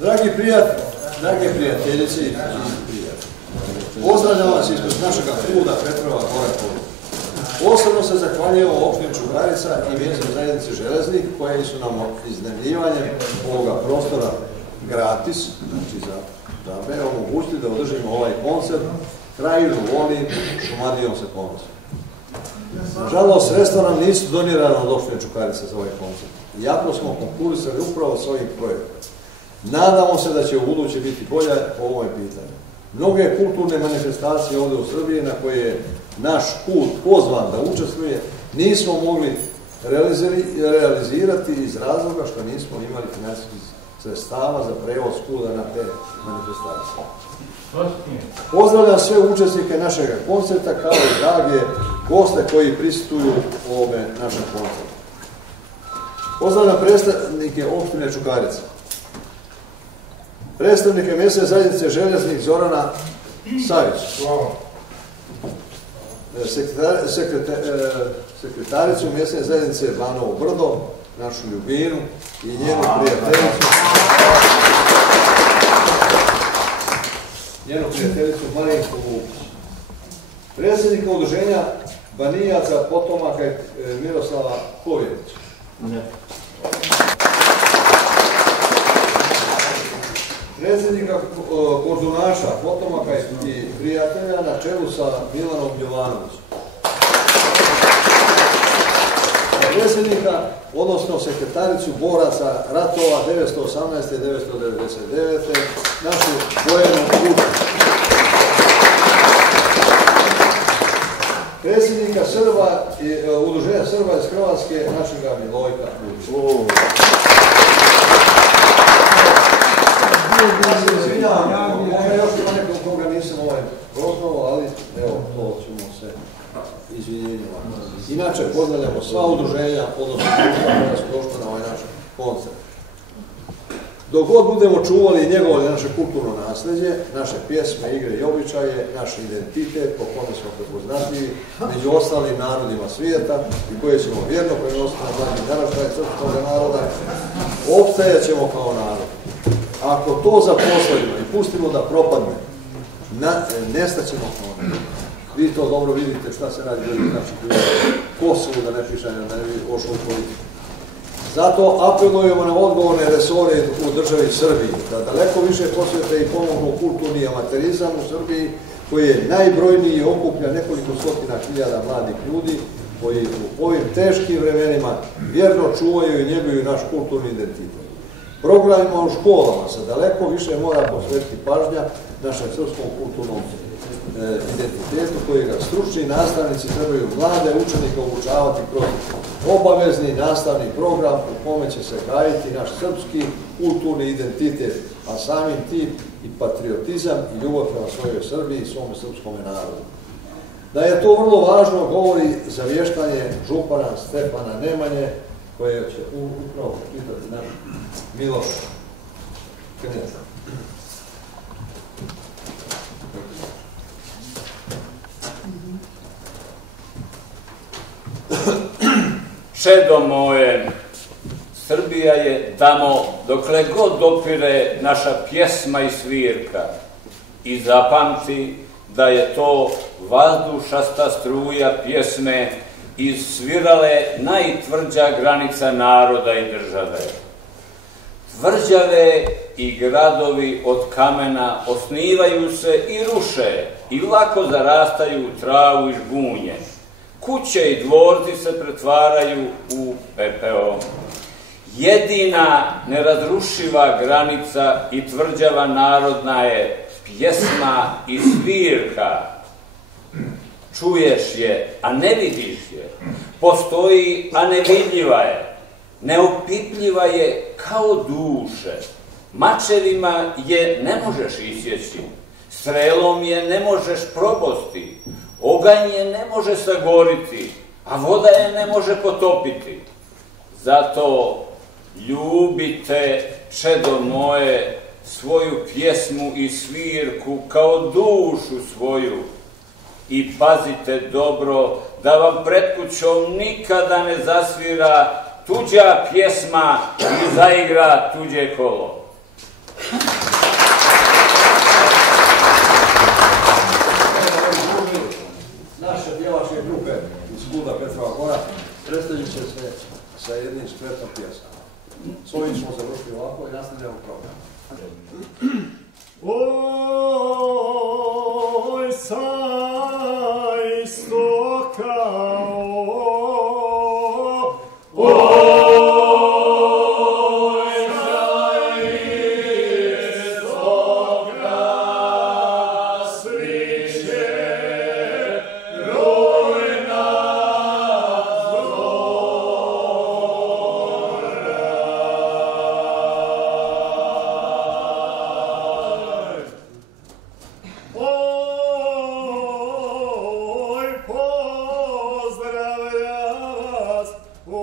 Dragi prijateljice i prijatelji, pozdravljam vas ispred našega kluda Petrova Gora. Posebno se zahvaljujemo opštini Čukarica i mjesnoj zajednici Železnik, koje su nam iznajmljivanjem ovoga prostora gratis, znači za džabe, omogućili da održimo ovaj koncert. Krajinu volim, Šumadijom se ponosim. Nažalost, sredstva nam nisu donirana od opštine Čukarica za ovaj koncert, iako smo konkurisali upravo s ovim projektom. Nadamo se da će u buduće biti bolja po ovoj pitanju. Mnoge kulturne manifestacije ovdje u Srbiji na koje je naš kult pozvan da učestvuje, nismo mogli realizirati iz razloga što nismo imali financijskih sredstava za prevoz kulda na te manifestacije. Pozdravljam sve učesnike našeg koncerta kao i drage goste koji prisustvuju ovome našem koncertu. Pozdravljam predstavnike opštine Čukarica, predstavnike mjesne zajednice Železnik Zorana Savić, sekretaricu mjesne zajednice Banovo Brdo, našu Ljubinu i njenu prijateljicu Marinku Vukić, predsjednika udruženja Banijaca potomaka Miroslava Kovjetića, predsjednika kordunaša, potomaka i prijatelja na čelu sa Milanom Jovanovićem, predsjednika, odnosno sekretaricu boraca ratova 1918. i 1999. našu Bojanu Vukić, predsjednika udruženja Srba iz Hrvatske našega Milojka Vukića. Još ima nekog koga nisam prozvao, ali evo, to ćemo se izvinjenjivati. Inače, pozdravljamo sva udruženja, odnosno koja su došla na ovaj naš koncert. Dok god budemo čuvali i njegovali naše kulturno nasljeđe, naše pjesme, igre i običaje, naš identitet po kome smo prepoznatljivi među ostalim narodima svijeta i koje ćemo vjerno prenositi na mlađi naraštaj srpskog naroda, opstajat ćemo kao narod. Ako to zaposlimo i pustimo da propadne, nestaćemo kao narod. Vi to dobro vidite šta se radi u Kosovu, da ne pišem, da ne bi ošao u politiku. Zato apelujemo na odgovorne resore u državi Srbiji, da daleko više posvete i pomognu kulturni amaterizam u Srbiji, koji je najbrojniji i okuplja nekoliko stotina hiljada mladih ljudi, koji u ovim teškim vremenima vjerno čuvaju i njeguju naš kulturni identitet. Programima u školama se daleko više mora posvetiti pažnja našem srpskom kulturnom identitetu, kojega stručni nastavnici trebaju mlade učenike obučavati kroz obavezni nastavni program u kome će se gajiti naš srpski kulturni identitet, a samim tim i patriotizam i ljubav prema svojoj Srbiji i svome srpskome narodu. Da je to vrlo važno govori zavještanje župana Stefana Nemanje, koje će upravo pitati naš Miloš Knez. Čedo moje, Srbija je tamo dokle god dopire naša pjesma i svirka i zapamti da je to vazdušasta struja pjesme izsvirale najtvrđa granica naroda i države. Tvrđave i gradovi od kamena osnivaju se i ruše i lako zarastaju u travu i žbunje. Kuće i dvorci se pretvaraju u pepeo. Jedina nerazrušiva granica i tvrđava narodna je pjesma i svirka. Čuješ je, a ne vidiš je. Postoji, a nevidljiva je. Neopipljiva je kao duše. Mačevima je ne možeš isjeći. Strelom je ne možeš probosti. Oganj je ne može sagoriti, a voda je ne može potopiti. Zato ljubite, čedo moje, svoju pjesmu i svirku kao dušu svoju i pazite dobro da vam pred kućom nikada ne zasvira tuđa pjesma i zaigra tuđe kolo. Naše pjevačke grupe iz Kluba Petrova Gora predstavit će se sa jednim spletom pjesama. S ovim smo završili ovako i nastavljamo program. Oj, sa istoka, oj, sa istoka, sviće rujna oj, pozdravljam vas, oj,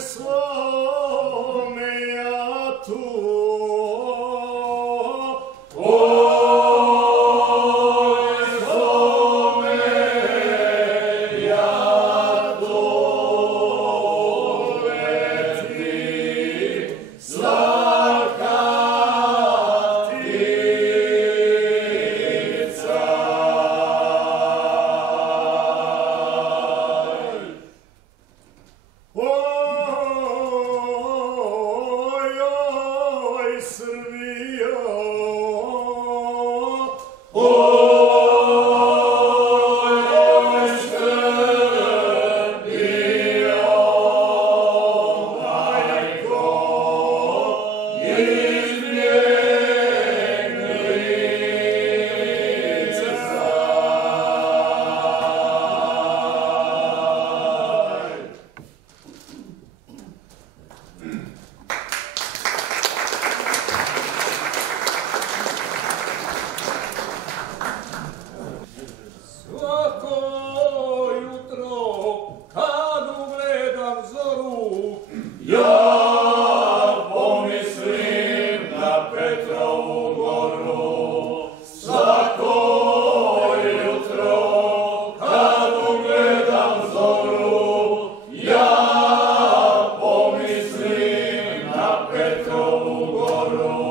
svome ja tu, oj, svome ja doleti, slavka oj, oj, Srbijo, oj, Srbijo, majko, iz svako jutro kad ugledam zoru, ja pomislim na Petrovu goru. Svako jutro kad ugledam zoru, ja pomislim na Petrovu goru.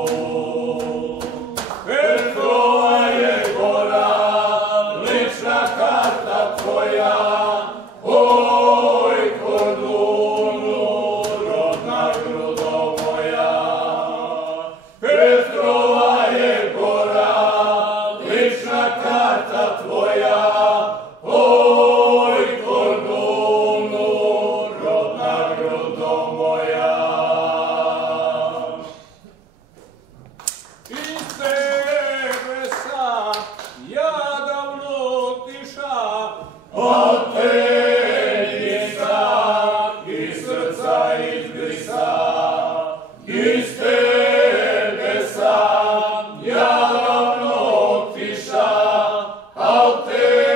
Petrova je gora, lična karta tvoja, oj, Kordunu, rodna grudo moja. Petrova je gora, lična karta tvoja, oj, Kordunu, rodna grudo moja. Iz tebe sam ja davno otiša, od tebi sam iz srca izbrisa. Iz tebe sam ja davno otiša, a od tebi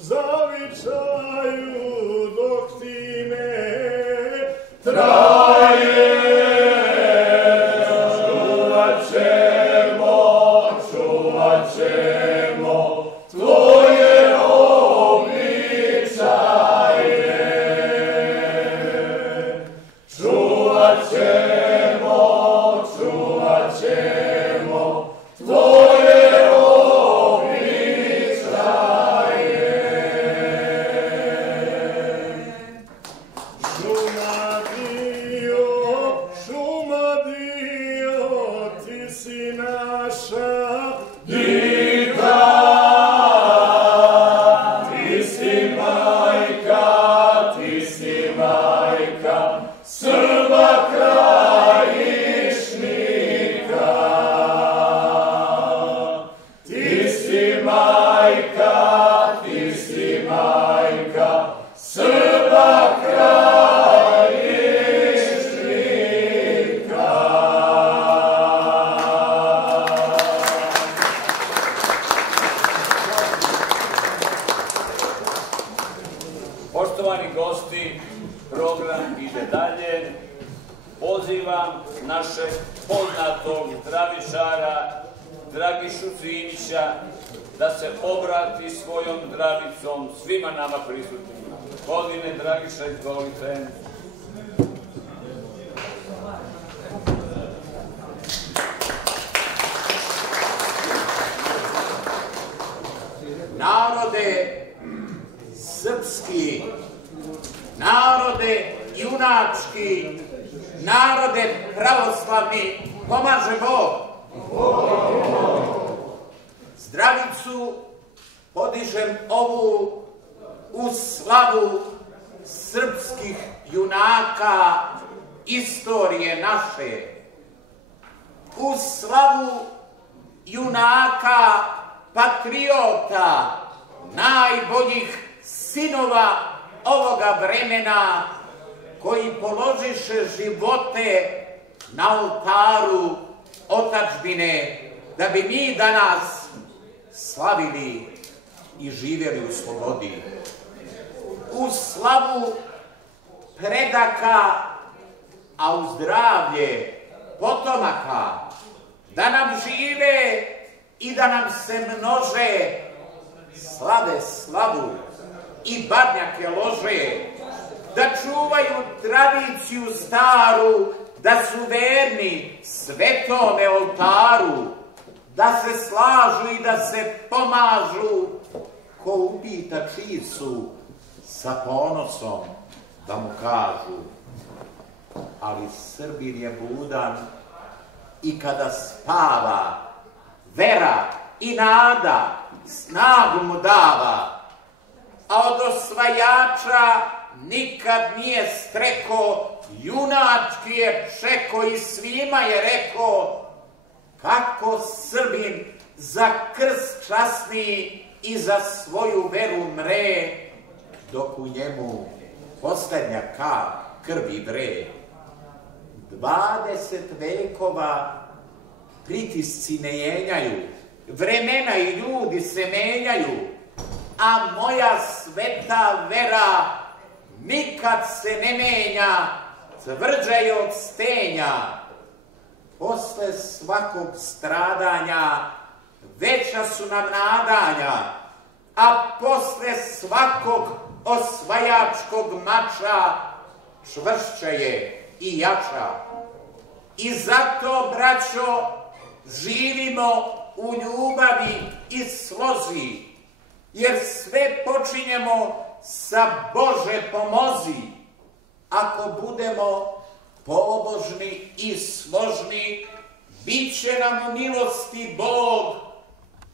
zavičaju, dok ti ne traje. Čuvat ćemo tvoje običaje. Čuvat ćemo tvoje običaje. Šuma dio, ti si naša dika, ti si majka Srba krajišnika. Ti si majka Srba krajišnika. Poštovani gosti, program ide dalje. Pozivam našeg poznatog zdravičara Dragišu Simića da se obrati svojom zdravicom svima nama prisutnima. Gospodine Dragiša, izvolite. Narode srpski, narode junački, narode pravoslavni, pomaže Bog. Zdravicu podižem ovu u slavu srpskih junaka istorije naše, u slavu junaka patriota, najboljih sinova ovoga vremena, koji položiše živote na oltaru otadžbine, da bi mi danas slavili i živjeli u slobodi. U slavu predaka, a u zdravlje potomaka, da nam žive i da nam se množe, slave slavu i badnjake lože, da čuvaju tradiciju staru, da su verni svetome oltaru, da se slažu i da se pomažu, ko upita čiji su, sa ponosom da mu kažu. Ali Srbin je budan i kada spava, vera i nada snagu mu dava, a od osvajača nikad nije streko, junački je čeko i svima je reko kako Srbin za krst časni i za svoju veru mre, dok u njemu poslednja kap krvi vre. 20 vekova pritisci ne jenjaju, vremena i ljudi se menjaju, a moja sveta vera nikad se ne menja, tvrđa je od stenja. Posle svakog stradanja veća su nam nadanja, a posle svakog osvajačkog mača čvršća je i jača. I zato, braćo, živimo u ljubavi i slozi, jer sve počinjemo sa Bože pomozi. Ako budemo pobožni i složni, bit će nam u milosti Bog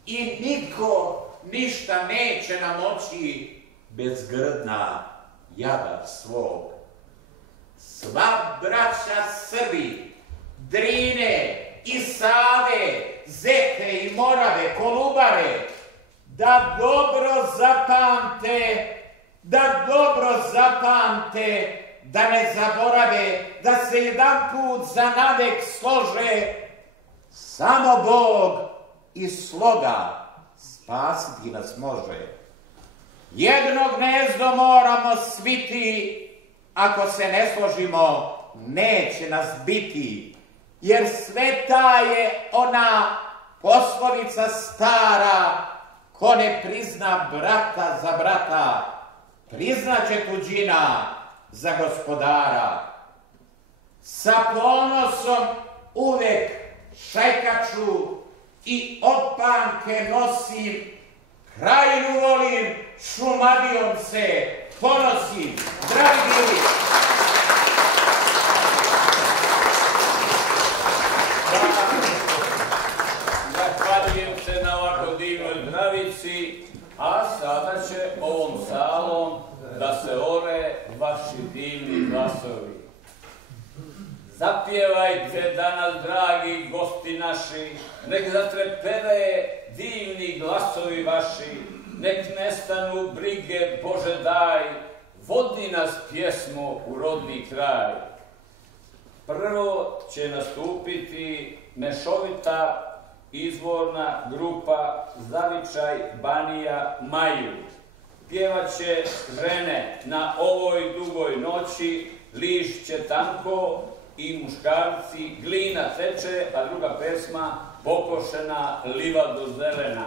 i niko ništa neće nam moći bez grdna jada svog. Sva braća Srbi, Drine i Save, Zeke i Morave, Kolubare, da dobro zapamte, da ne zaborave, da se jedan put za navek slože, samo Bog i sloga spasiti nas može. Jedno gnezdo moramo sviti, ako se ne složimo, neće nas biti, jer sveta je ona poslovica stara, ko ne prizna brata za brata, priznaće tuđina za gospodara. Sa ponosom uvek šajkaču i opanke nosim, krajinu volim, Šumadijom se ponosim. Zdravi bili! Zahvaljujem se na ovako divnoj zdravici, a sada će ovom salom da se ore vaši divni glasovi. Zapjevajte danas, dragi gosti naši, nek zatrepere divni glasovi vaši, nek nestanu brige, Bože daj, vodi nas pjesmo u rodni kraj. Prvo će nastupiti mešovita izvorna grupa Zavičaj Banija Maju. Pjevaće žene na ovoj dugoj noći, lišće tanko, i muškarci glina teče, a druga pesma pokošena livado zelena.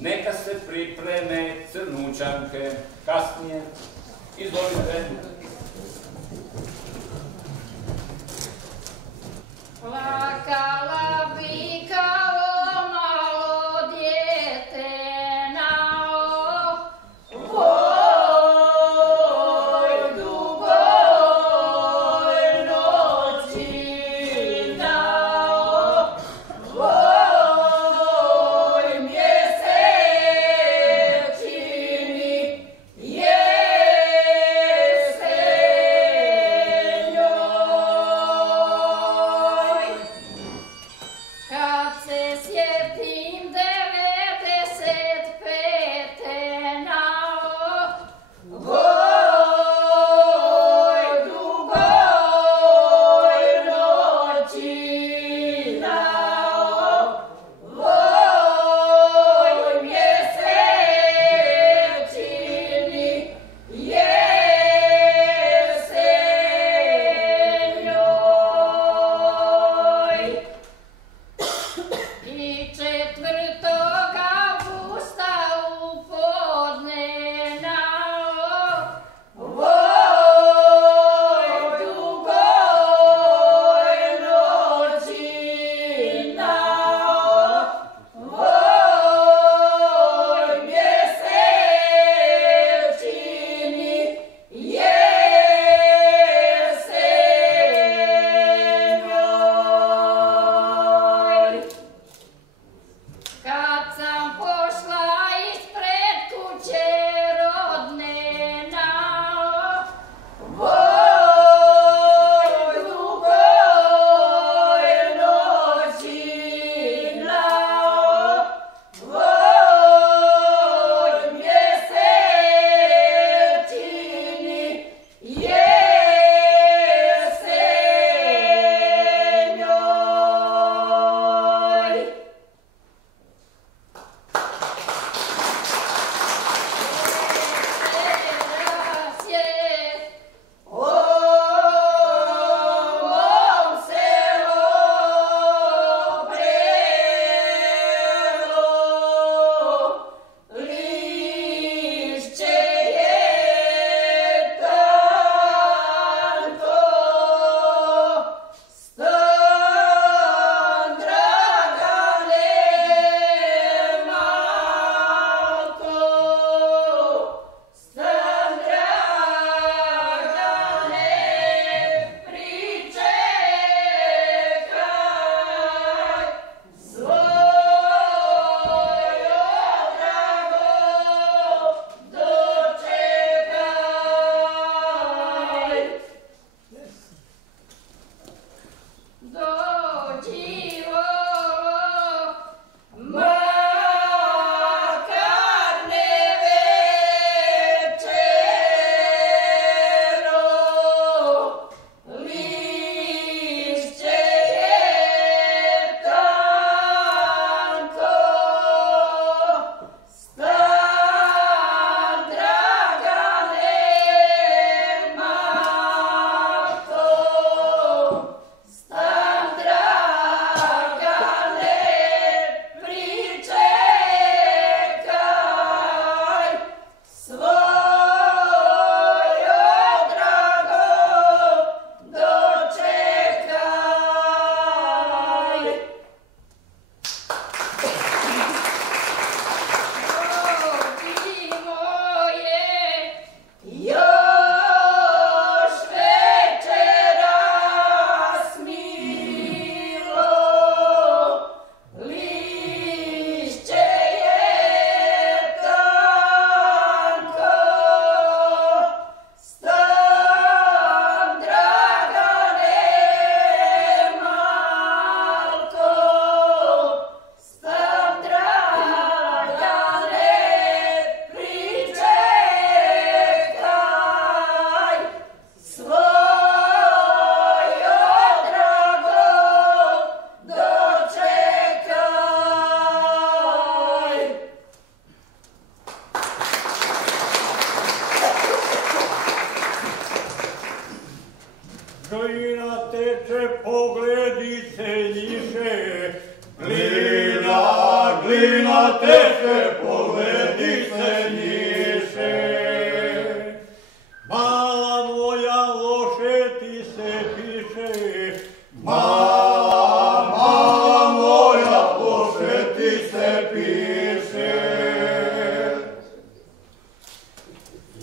Neka se pripreme crnučanke kasnije. Izvolite. Plakala bi kao malo dijete na ovoj dugoj noći, na ovoj mjesečini jesenjoj. Kad se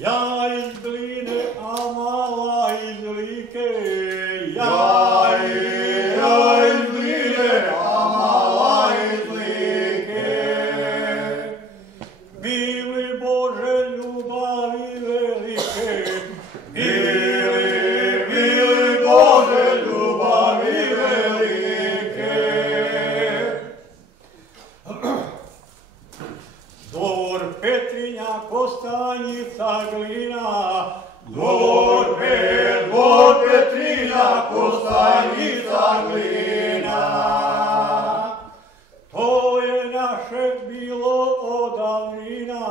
Ja iz gline, a mala iz like. Ja iz gline, a mala iz like. Mili Bože, ljubavi velike. Mili Bože, ljubavi velike. Dvor Petrinja, Kostanjica, glina. Dvor Petrinja, Kostanjica, glina. To je naše bilo odavnina.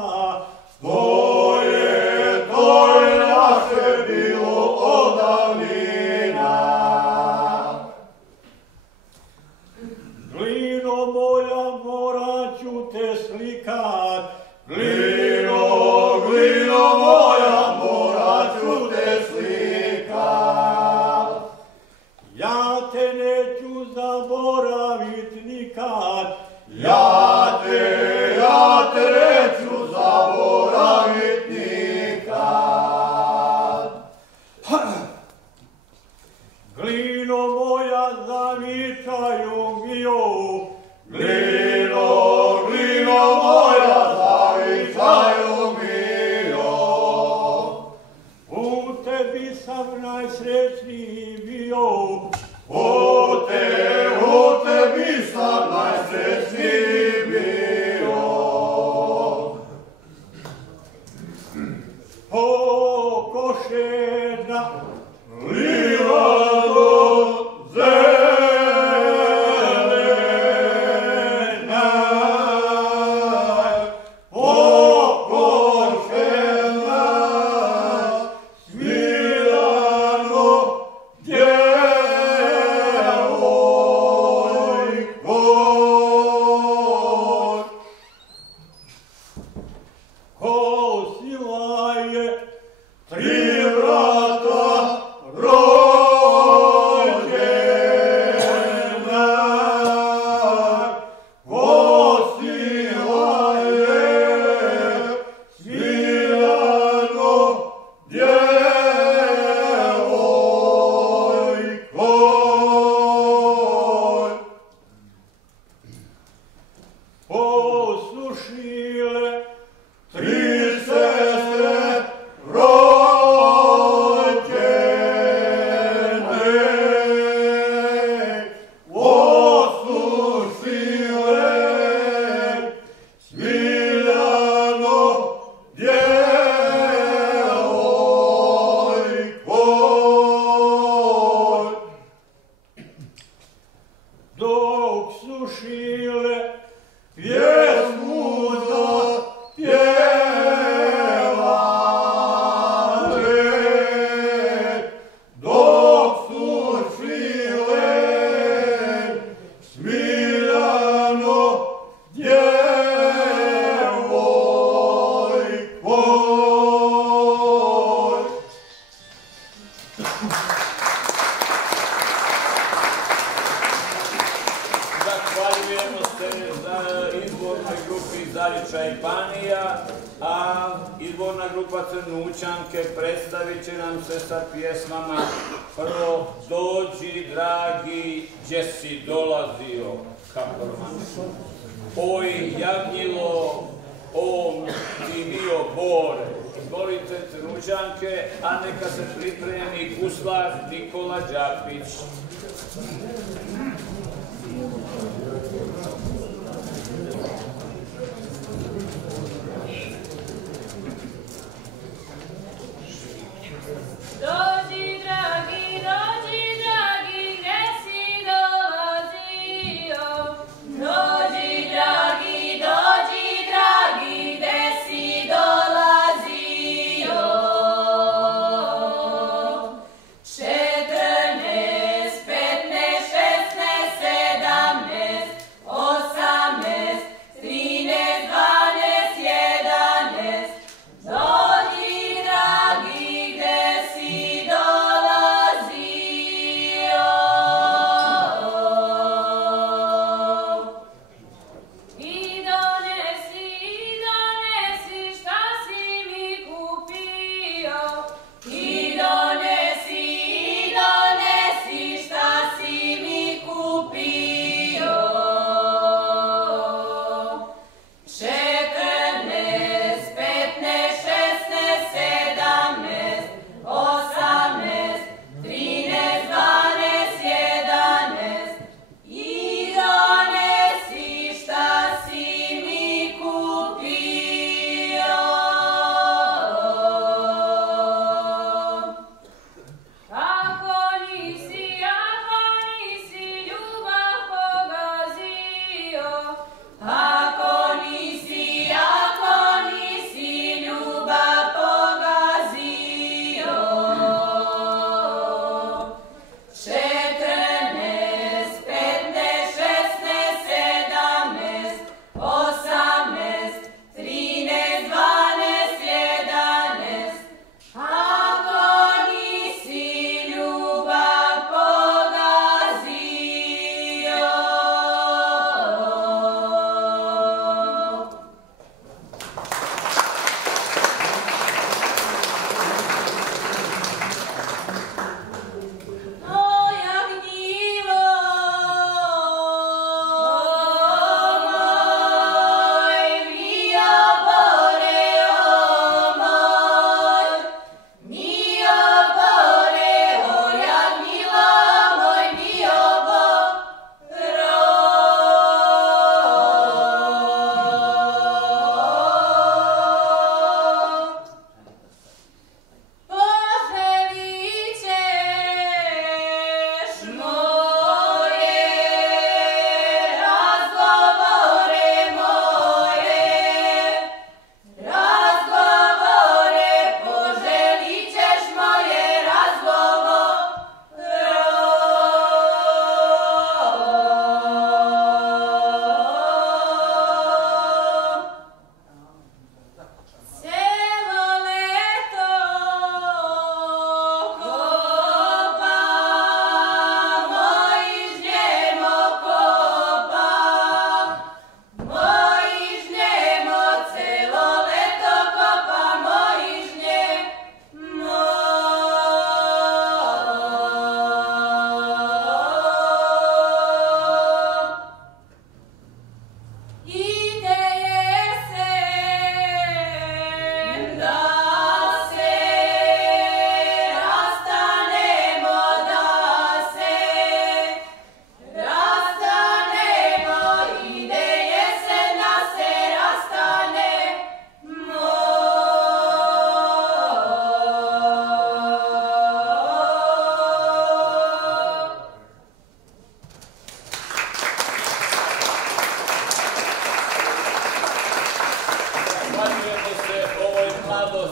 To je naše bilo odavnina. Glino moja, morat ću te slikat. Glino moja, morat ću te slikat. Ja te neću zaboravit nikad. Ja te neću zaboravit nikad. Glino moja, zavičaju miju. Glino moja, zavičaju miju. U tebi sam najsrećniji bio. U tebi sam najsrećniji bio. O košena, livado zelena, o košena, smiljano djevojko. Ko sila je tri vrata rođena. Ko sila je smiljano djevojko. Poslušile tri sestre rođene. Poslušile smiljano djevojko. Dok slušile pjesmu zapjevale. Dok slušile smiljano djevojko. Zahvaljujemo se za izbornoj grupi Zariča i Banija, a izborna grupa Crnućanke predstavit će nam se sa pjesmama. Prvo, dođi dragi, gdje si dolazio, kako romantično. Oj, jagnjilo, o ti bio bore. Izvolite Crnućanke, a neka se pripremi guslar Nikola Đapić. Dođi dragi, gdje si dolazio. Dođi dragi, gdje si dolazio. 14, 15, 16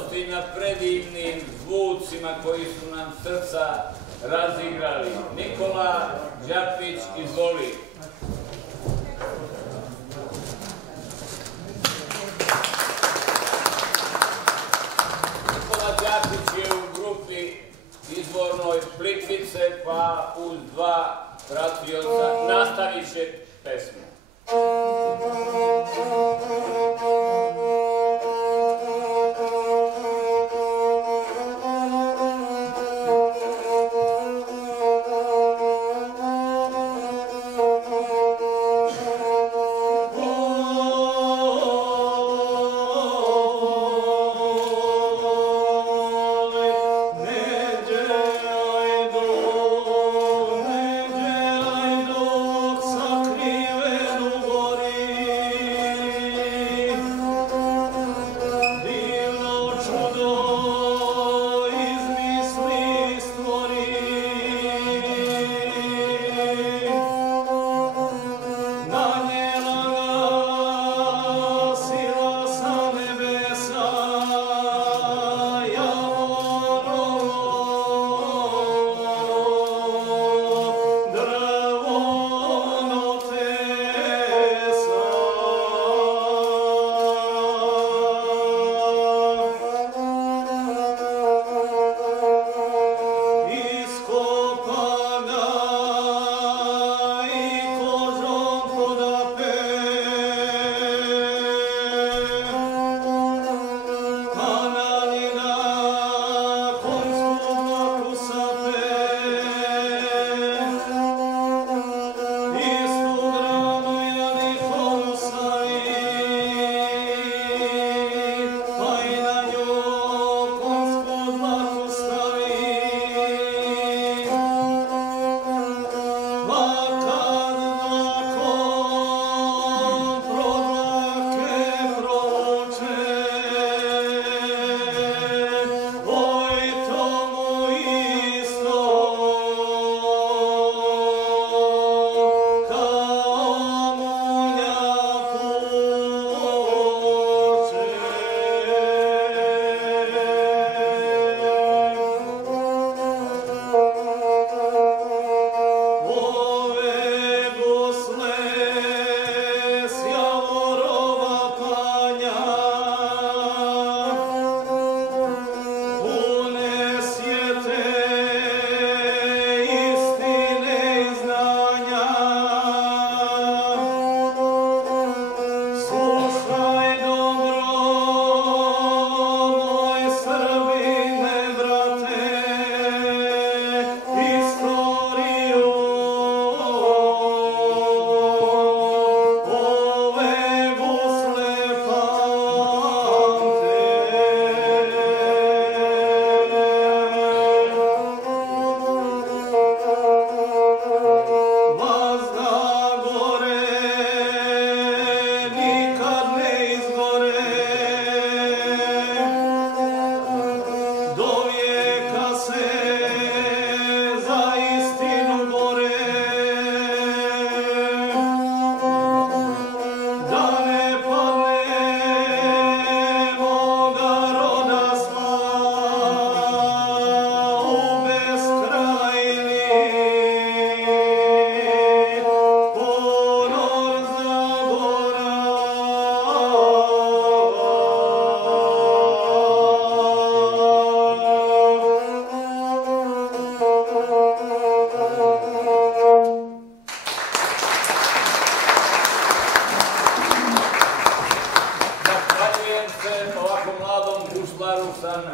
radosti, na predivnim zvucima koji su nam srca razigrali. Nikola Đapić, izvoli. Nikola Đapić je u grupi izvornoj Plitvice, pa uz dva pratioca nastavit će pesmu.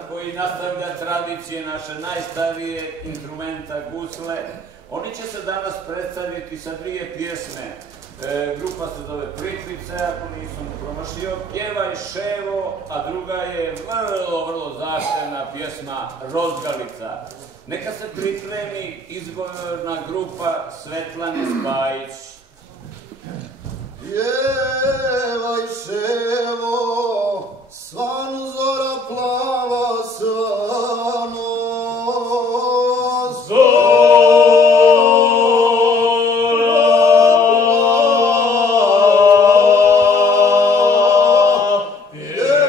koji nastavlja tradicije naše najstarije instrumenta gusle. Oni će se danas predstaviti sa dvije pjesme. Grupa se zove Plitvice, ako nisam promašio, Pjevaj Ševo, a druga je vrlo zaštevna pjesma Rozgalica. Neka se pripremi izgovorna grupa Svetlane Spajić. Pjevaj Ševo, svanu zora plava svano. Pjevaj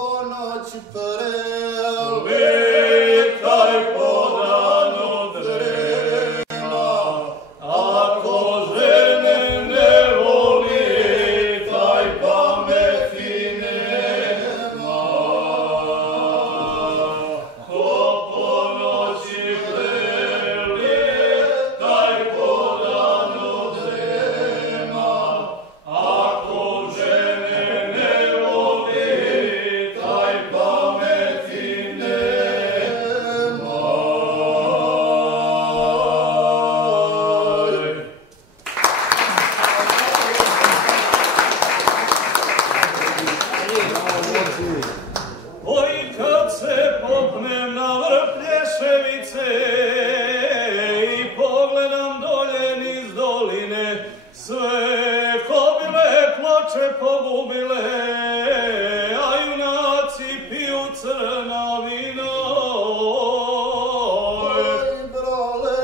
ponoć prel. Letaj podan od drema, ako žene ne voli, taj pameti nema. Ko ponoći preli, taj podan od drema, ako žene ne voli, taj pameti nema. Oj, kad se popnem na vrh Plješevice i pogledam dolje niz doline, sve kobile ploče pogubile, a junaci piju crna vina. Oj, brale,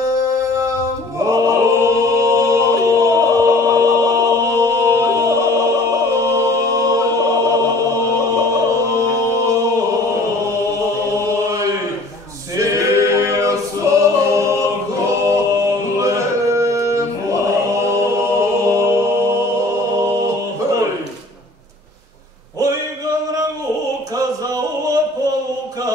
Oj, gavra vuka za uvo povuka,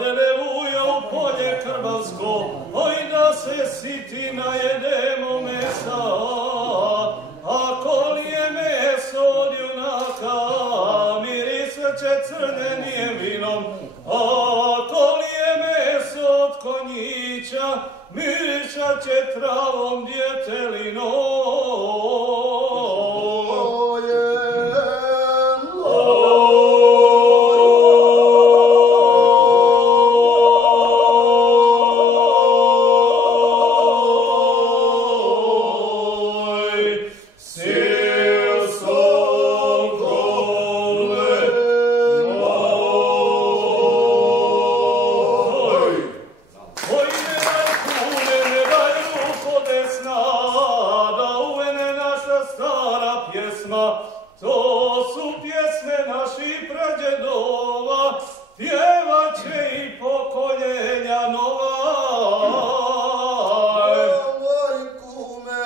derevuja u polje Krbavsko, oj, da se siti najedemo mesa, ako li je meso od junaka, mirisat će crnenije vinom, ako li je meso od konjića, mirisat će travom djetelinom. To su pjesme naših prađedova, pjevat će i pokoljenja nova. oj, kume,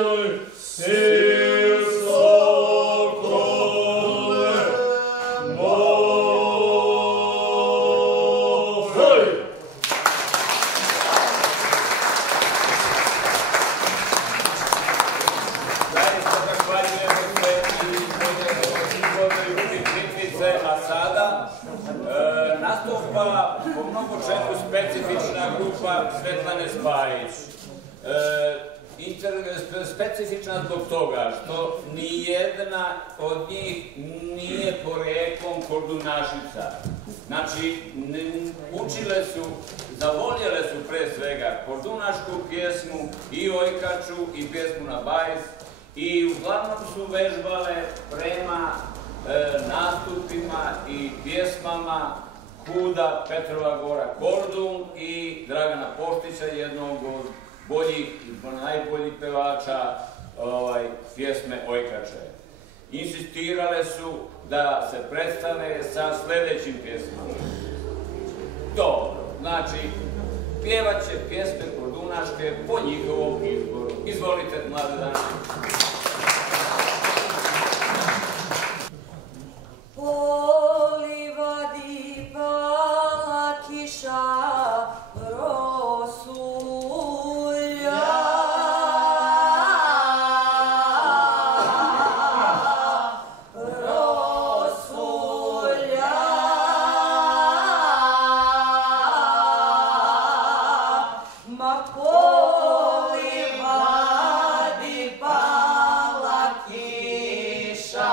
Oj, sil sokole moj. Zaista zahvaljujemo se i izbornoj grupi Plitvice, a sada nastupa po mnogo čemu specifična grupa Svetlane Spajić. Specifična zbog toga što nijedna od njih nije poreklom Kordunašica. Znači, učile su, zavoljele su pre svega kordunašku pjesmu i ojkaču i pjesmu na bajs i uglavnom su vežbale prema nastupima i pjesmama Huda Petrova Gora Kordun i Dragana Poštića, jednog od boljih i najboljih pevača pjesme ojkače. Insistirale su da se predstave sa sljedećim pjesmama. Dobro, znači, pjevat će pjesme kordunaške po njihovom izboru. Izvolite, mlade dame. Polivadi pala kiša, rosulja. Rosulja. Ma polivadi pala kiša,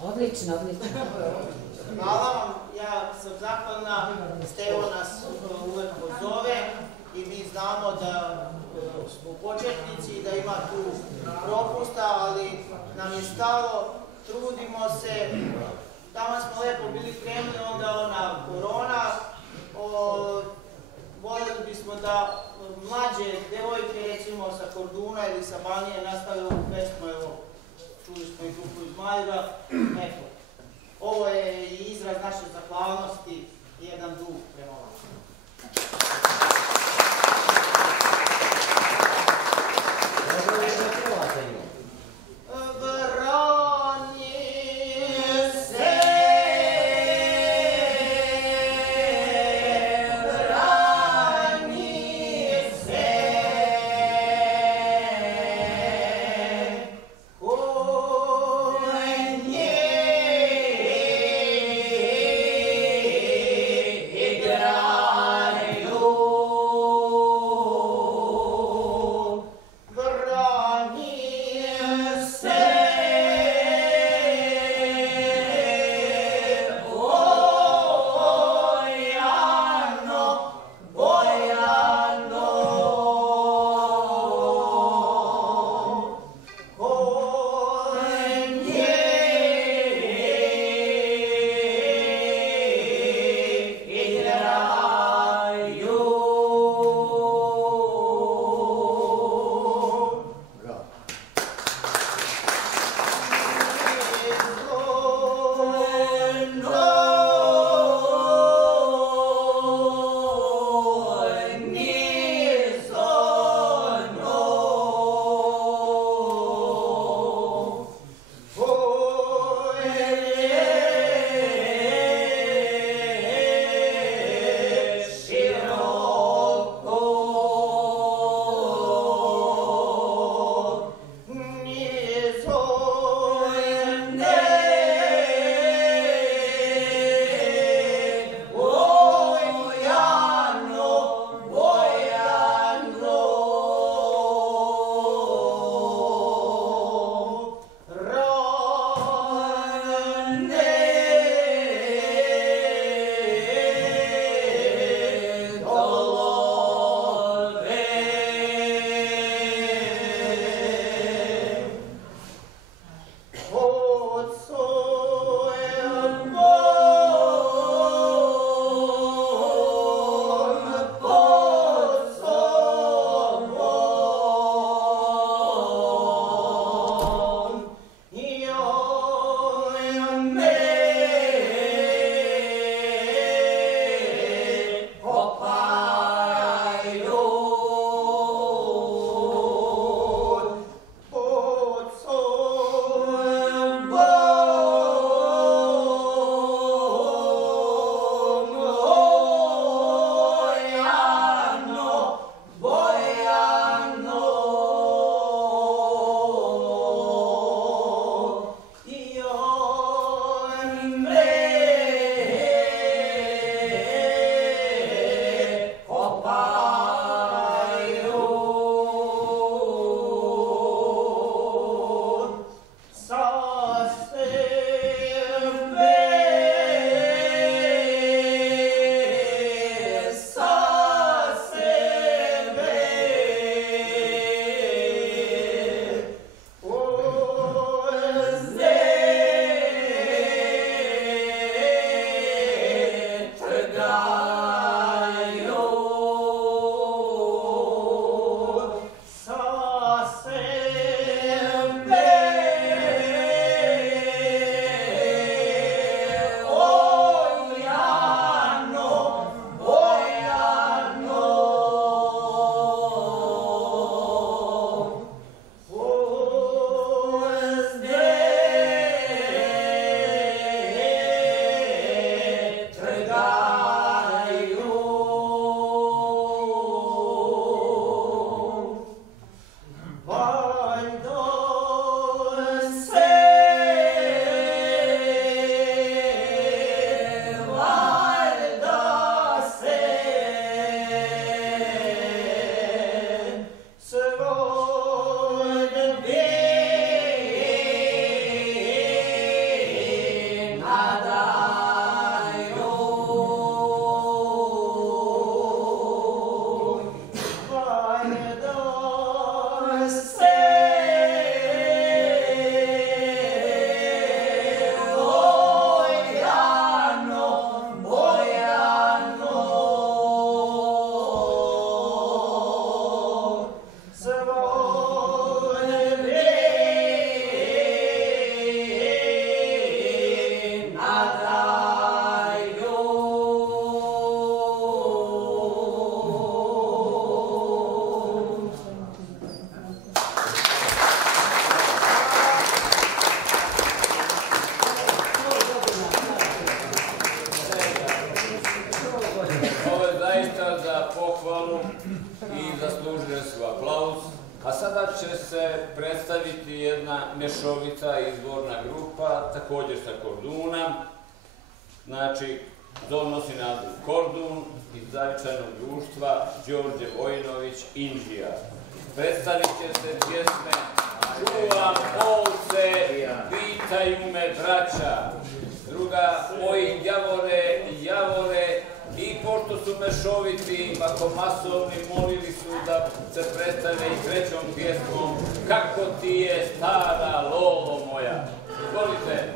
Odlično. Hvala vam, ja sam zahvalna, Stevo nas uvek pozove i mi znamo da smo početnici i da ima tu propusta, ali nam je stalo, trudimo se, tamo smo lepo bili krenuli, onda ona korona, voljeli bismo da mlađe devojke, recimo sa Korduna ili sa Banije, nastave ovu pesmu, evo, čuli smo i grupu iz Majura, eto. Ovo je i izraz naše zahvalnosti i jedan dug prema vam. Yeah. i zaslužili su aplauz. A sada će se predstaviti jedna mješovita izborna grupa, također sa Korduna. Znači, donosi naziv Kordun iz zavičajnog društva Đorđe Vojinović Inđija. Predstavit će se pjesme Čuvam ovce, pitaju me braća. Druga, moji javore, javore. I pošto su mešoviti, makomasovni, molili su da se predstave i trećom pjesmom Kako ti je stara lolo moja. Izvolite.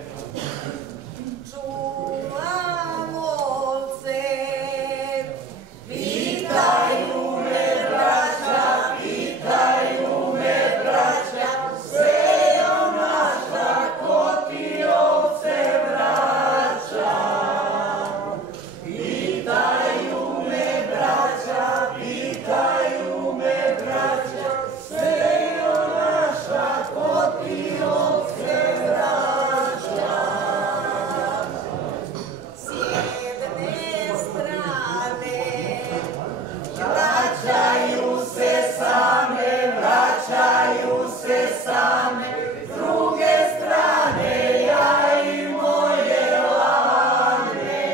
Čuvam ovce, pitaju me braća, pitaju me braća, sejo naša, ko ti ovce vraća. Pitaju me braća, pitaju me braća, sejo naša, ko ti ovce vraća. S jedne strane vraćaju se same, vraćaju se same, s druge strane ja i moje lane.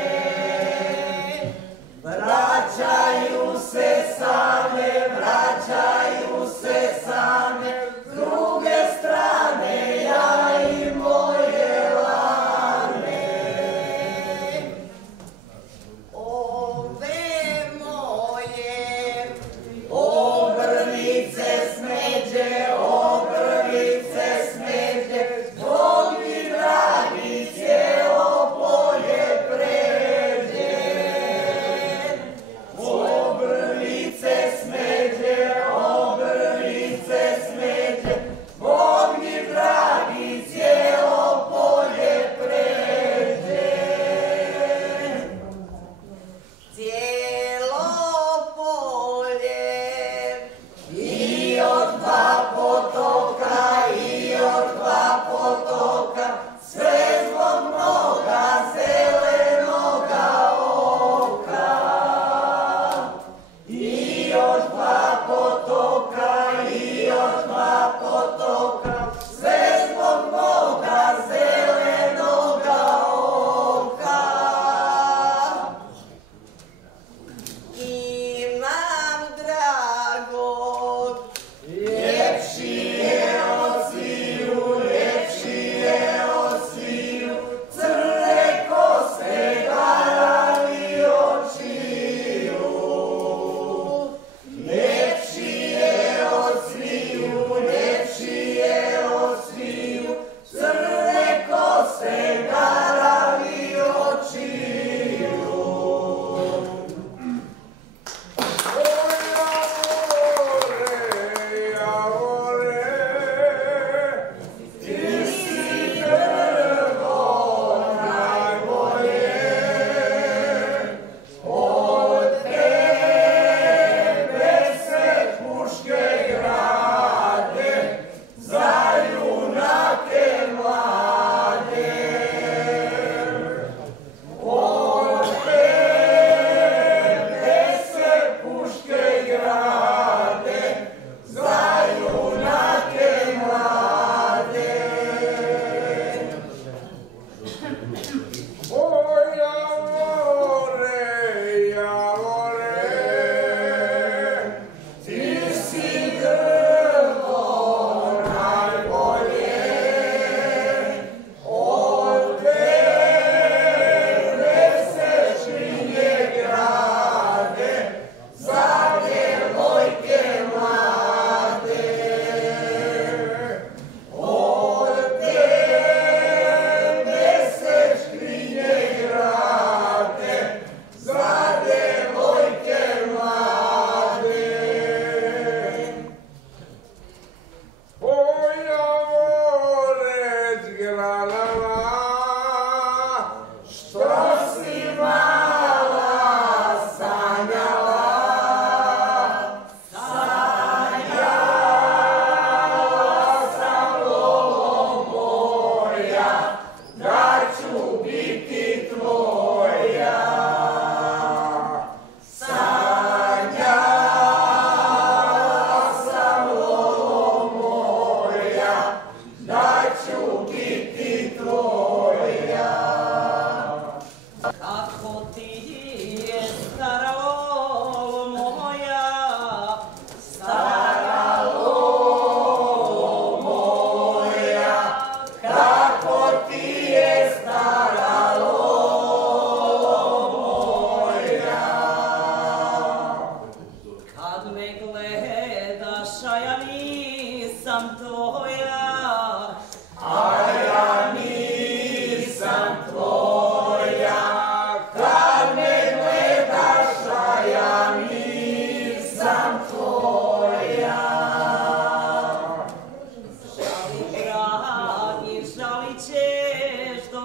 Vraćaju se same, vraćaju se same, s druge strane ja i moje lane. Ove moje obrvice smeđe, obrvice smeđe, Bog mi dragi cijelo polje pređe. Obrvice smeđe, obrvice smeđe, Bog mi dragi cijelo polje pređe. Cijelo polje i od dva potoka, i od dva potoka, sve zbog mnoga zelenoga oka. I od dva potoka, i od dva potoka, sve zbog mnoga zelenoga oka. Imam dragog, ljepši je od sviju, ljepši je od sviju, crne kose, garavi očiju. Ljepši je od sviju, ljepši je od sviju, crne kose, garavi očiju. Ti si drvo najbolje, od tebe se puške grade, za junake mlade. Od tebe se puške grade, za junake mlade. O javore, ti si drvo najbolje, od tebe se škrinje grade, za djevojke mlade. Od tebe se škrinje grade, za djevojke mlade. O javore, zgranama, što si mala sanjala, sanjala sam lolo moja, da ću biti tvoja. Sanjala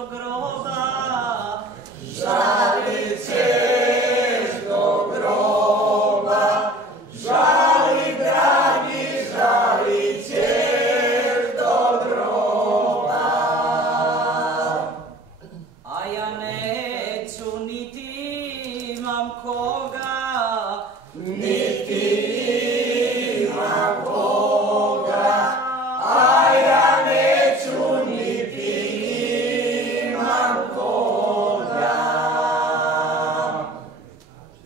do groba, žalit ćeš do groba, žali dragi, žalit ćeš do groba. a ja neću niti imam koga, Niti imam koga, a ja neću niti imam koga.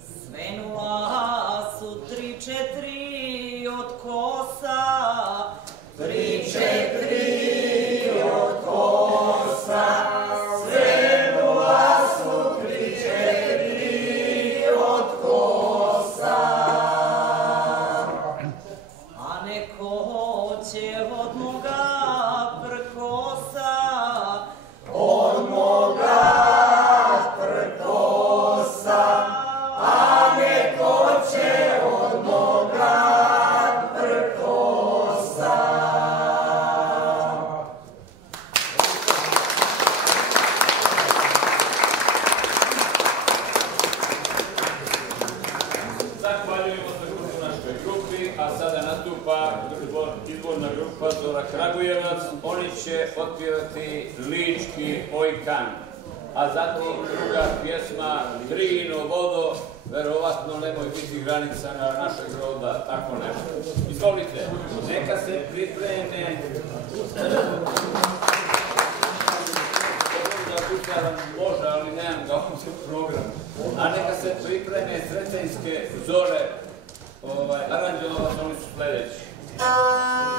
svenula su 3-4 od kosa, 3-4 od kosa, svenula su 3-4 od kosa. a neko će od moga prkosa, Od moga prkosa, a neko će od moga prkosa. Zahvaljujemo se kulturnaškoj grupi, a sada nastupa izborna grupa Zora Kragujevac. Oni će otpjevati Lički ojkan, a zatim druga pjesma Drino vodo, verovatno nemoj biti granica na našeg roda, tako nešto. Izvolite, neka se pripreme. Može, ali nemam ga ovdje u programu. A neka se pripreme Sretenjske zore, aranđelovat oni su sljedeći. Thank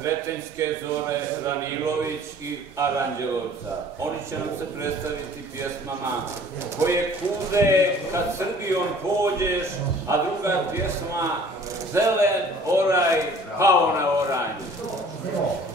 Sretenjske zore, Ranilović i Aranđelovca. Oni će nam se predstaviti pjesmama koje kude kad Srbijom pođeš, a druga pjesma Zelen oraj pao na oranj. Oh,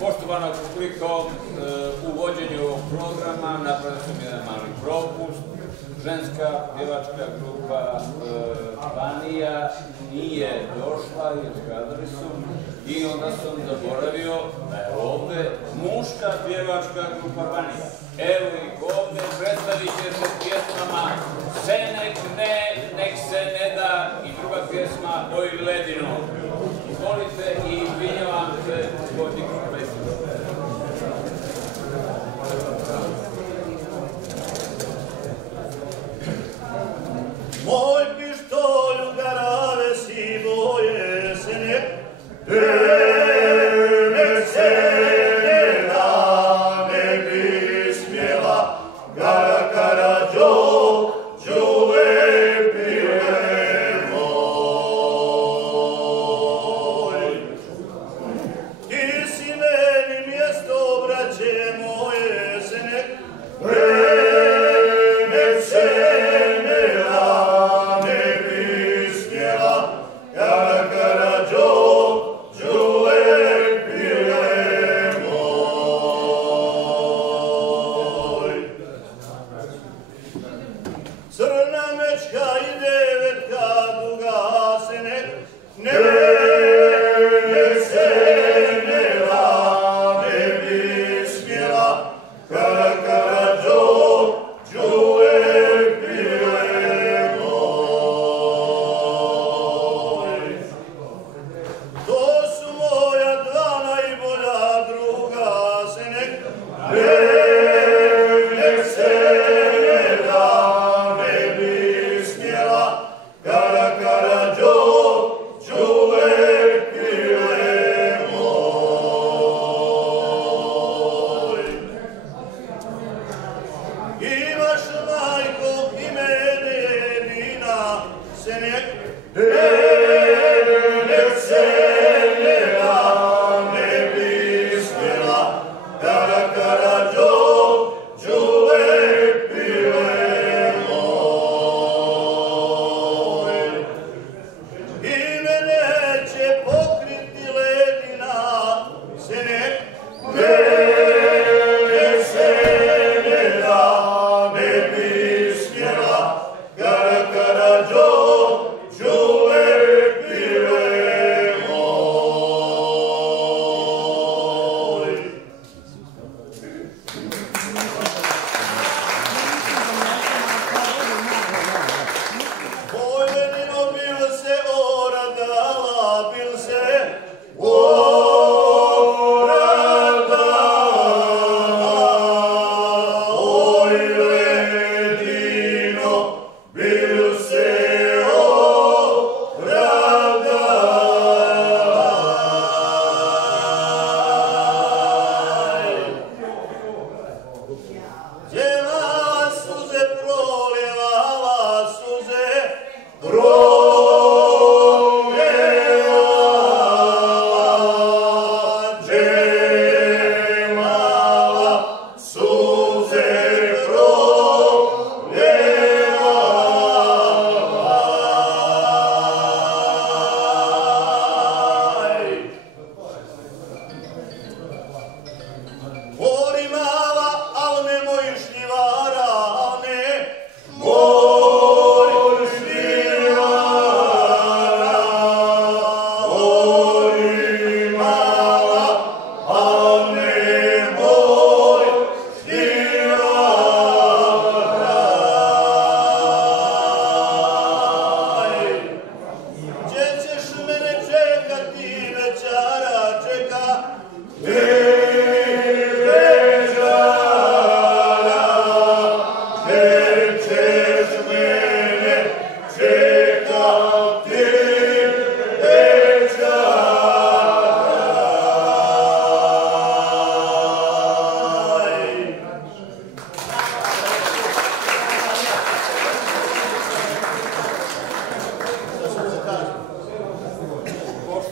Poštovana publiko, u vođenju ovog programa napravili sam jedan mali propust. Ženska pjevačka grupa Banija nije došla i otkazali su i onda sam zaboravio da je ovdje muška pjevačka grupa Banija. Evo ih ovdje, predstavit će se pjesmama Se nek ne, nek se ne da i druga pjesma Oj ledino. Izvolite i izvinjavam se gospodin Klesić. Moj pištolj udarave si boje se nek se ne da, ne bi smjela kara kara čuve pile moj. Ti si meni mjesto braće moje se nek se Joe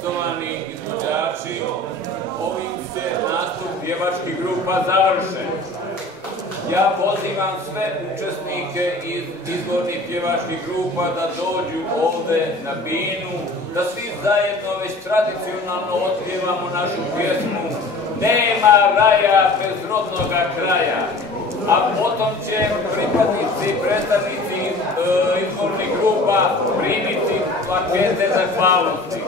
Poštovani izvođači, ovim se nastup pjevačkih grupa završen. Ja pozivam sve učesnike iz izvornih pjevačkih grupa da dođu ovde na binu, da svi zajedno već tradicionalno otpjevamo našu pjesmu Nema raja bez rodnoga kraja, a potom će pripadnici i predstavnici izvornih grupa primiti plakete zahvalnosti.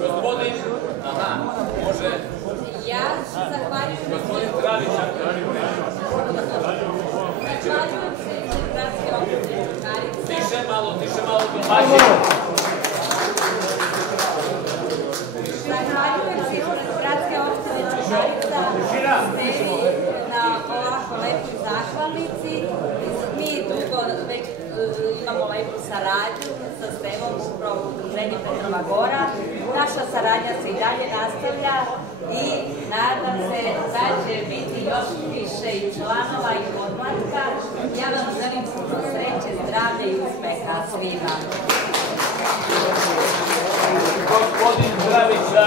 Gospodin, može. Ja zahvaljujem. Gospodin Travića. Zahvaljujem se iz gradske opštine Čukarica. Tiše malo, domaćin. Zahvaljujem se iz gradske opštine Čukarica Stevi na ovako lepoj zahvalnici. Mi dugo već imamo lepu saradnju sa Stevom, upravo udruženjem Petrova Gora. Naša saradnja se i dalje nastavlja i nadam se da će biti još više i članova i podmlatka. Ja vam želim puno sreće, zdravlja i uspeha svima. Gospodin Travića,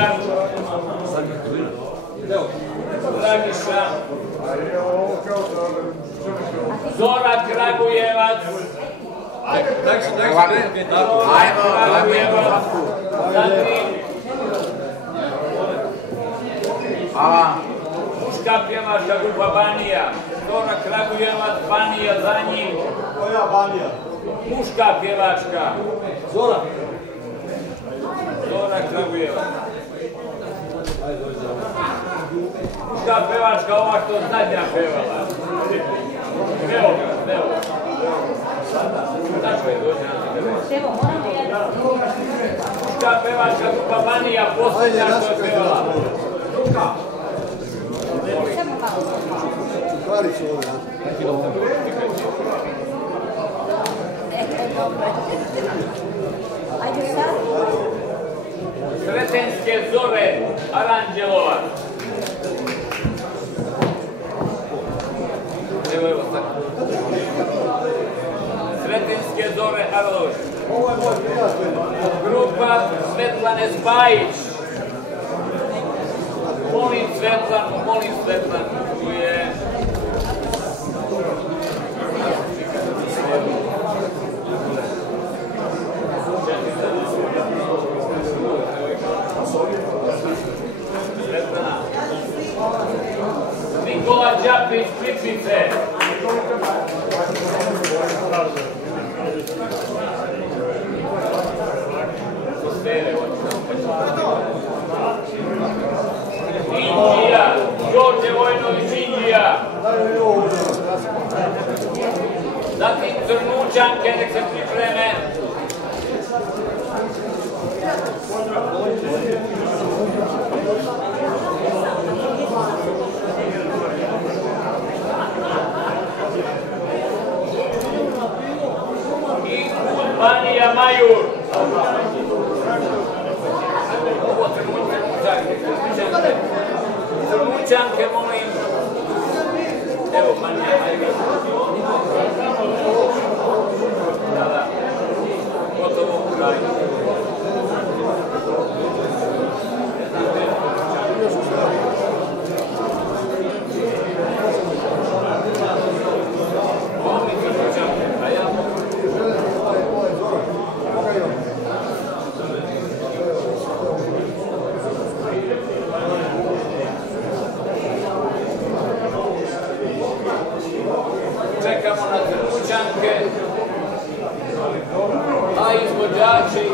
Dragiša, Zora Kragujevac, Ajmo, pevačka grupa Banija. Zora Kragujevac, Banija za njim. Koja Banija? Muška pjevačka. Zora. Zora Kragujevac. Muška pevačka, ova što zadnja pevala. Beograd. Tako je, dođe na tebe. Muška pevačka grupa Banija, posljednja što je pevala. Čukarić ovdje. Ajde sad. Sretenske zore, Aranđelova. Evo tako. Sretenske zore, Arloš. Ovo je moj prijatelj. Grupa Svetlane Spajić. Molim Svetlanu, tu je... Svetlana. Nikola Đapić, Plitvice. Indija, Đorđe Vojnović, Indija. Zatim Crnučanke, nek se pripreme. I Kud Banija Majur. Ovo Crnučanke, molim. Evo, Banija Majur. Da. Gotovo u kraju. Čekamo na Crnučanke, a izvođači